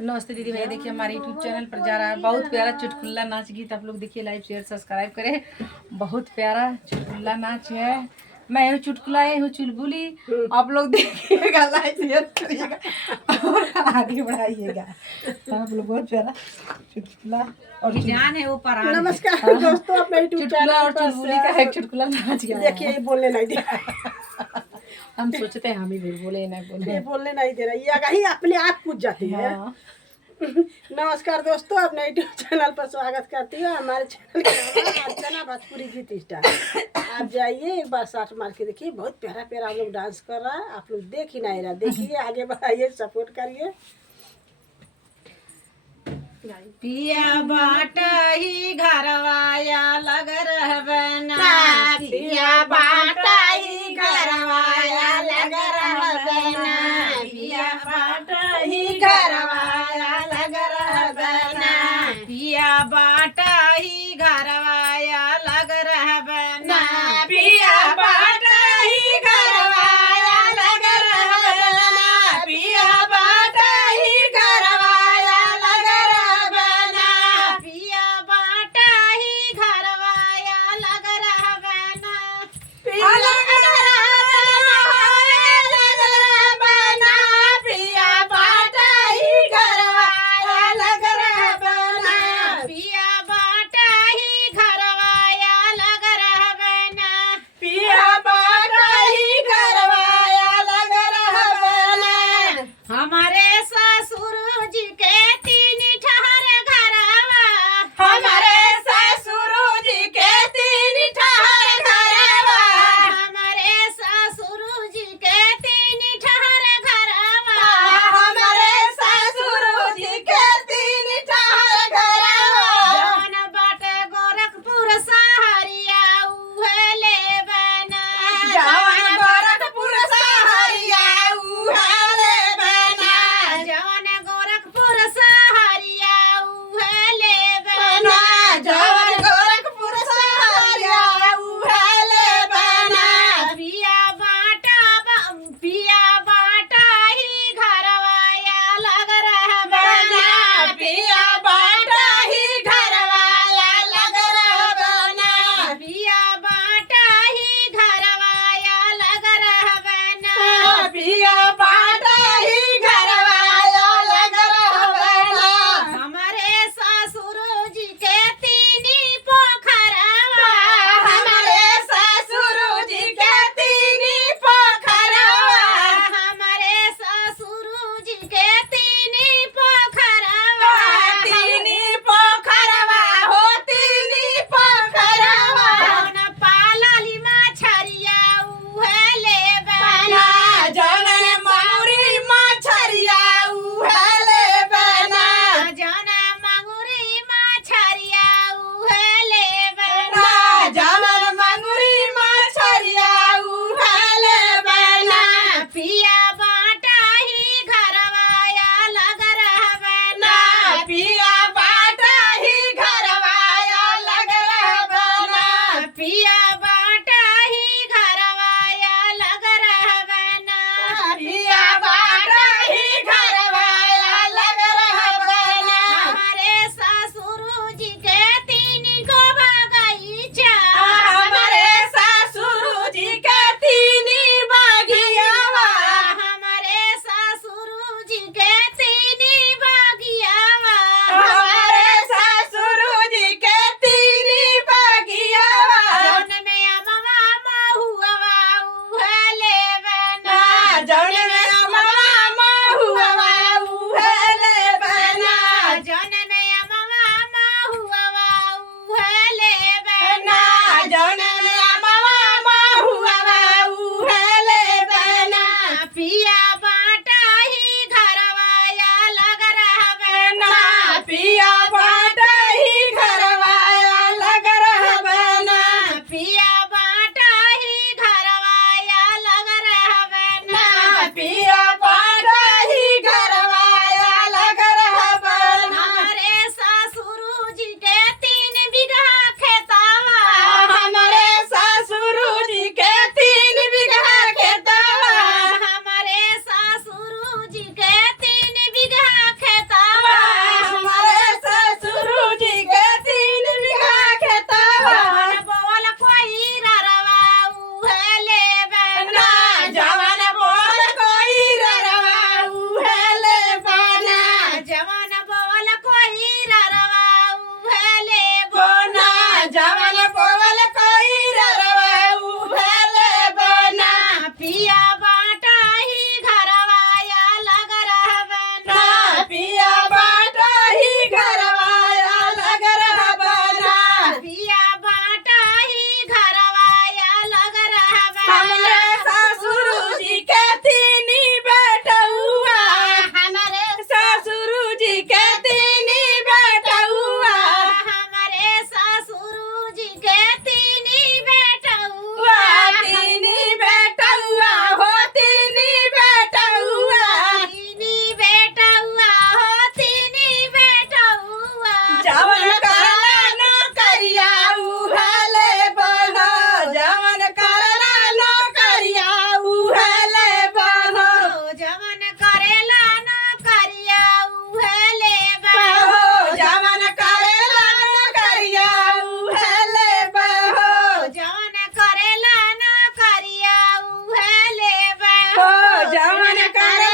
नमस्ते दीदी भैया, देखिए हमारे यूट्यूब चैनल पर जा रहा है बहुत प्यारा चुटकुला नाच गीत। आप लोग देखिए, लाइक शेयर सब्सक्राइब करें। बहुत प्यारा चुटकुला नाच है। मैं हूँ चुटकुला, ये हूँ चुलबुली। आप लोग देखिएगा, लाइक शेयर करिएगा और आगे बढ़ाइएगा। आप लोग बहुत प्यारा चुटकुला और ध्यान है वो पर। नमस्कार दोस्तों, अपने यूट्यूब चैनल और चुलबुली का एक चुटकुला नाच गया। देखिए, ये बोलने नहीं दे रहा। हम सोचते हैं हम ही भी बोले नहीं बोले, ये बोलने नहीं दे रहा, ये कहीं अपने आप पूछ जाती है। हाँ। नमस्कार दोस्तों, अपने यूट्यूब चैनल पर स्वागत करती हूँ। हमारे चैनल का नाम है अर्चना भोजपुरी गीत स्टार। आप जाइए, एक बार साथ मार के देखिए, बहुत प्यारा प्यारा आप लोग डांस कर रहा है। आप लोग देख ही नहीं रहा, देखिए, आगे बढ़ाइए, सपोर्ट करिए। पिया बाटा ही घरवाया लग रहबना, पिया बाटा ही घरवाया लग रहबना, पिया बाटा ही घरवाया लग रहबना, पिया बाटा ही घरवाया लग रहबना, पिया बाटा ही घरवाया लग रहबना, पिया बाटा ही घरवाया लग रहबना, पिया बाटा ही घरवाया लग रहबना, पिया लग रहबना, पिया बाटा ही घरवाया लग रहबना, पिया बाटा ही घरवाया लग रहबना, पिया बाटा ही घरवाया लग रहबना। हमारे ससुर जी के तीन ठहर घरवा, हमारे ससुर जी के तीन ठहर घरवा, हमारे ससुर जी के तीन ठहर घरवा, हमारे ससुर जी के तीन ठहर घरवा। जौन बाटे गोरखपुर सहरिया उहे लेबना, जौन गोरखपुर सहरिया उहे लेबना, जौन गोरखपुर सहरिया उहे लेबना, जौन गोरखपुर सहरिया उहे लेबना, पिया बाटा ही घरवाया लग रहबना, पिया बाटा ही घरवाया लग रहबना, पिया बाटा ही घरवाया लग रहबना, पिया बाटा ही घरवाया लग रहबना। हमारे ससुर जी के तीनी पोखरवा, हमारे ससुर जी के तीनी पोखरवा, हमारे ससुर जी के तीनी पोखरवा, हो जवन कर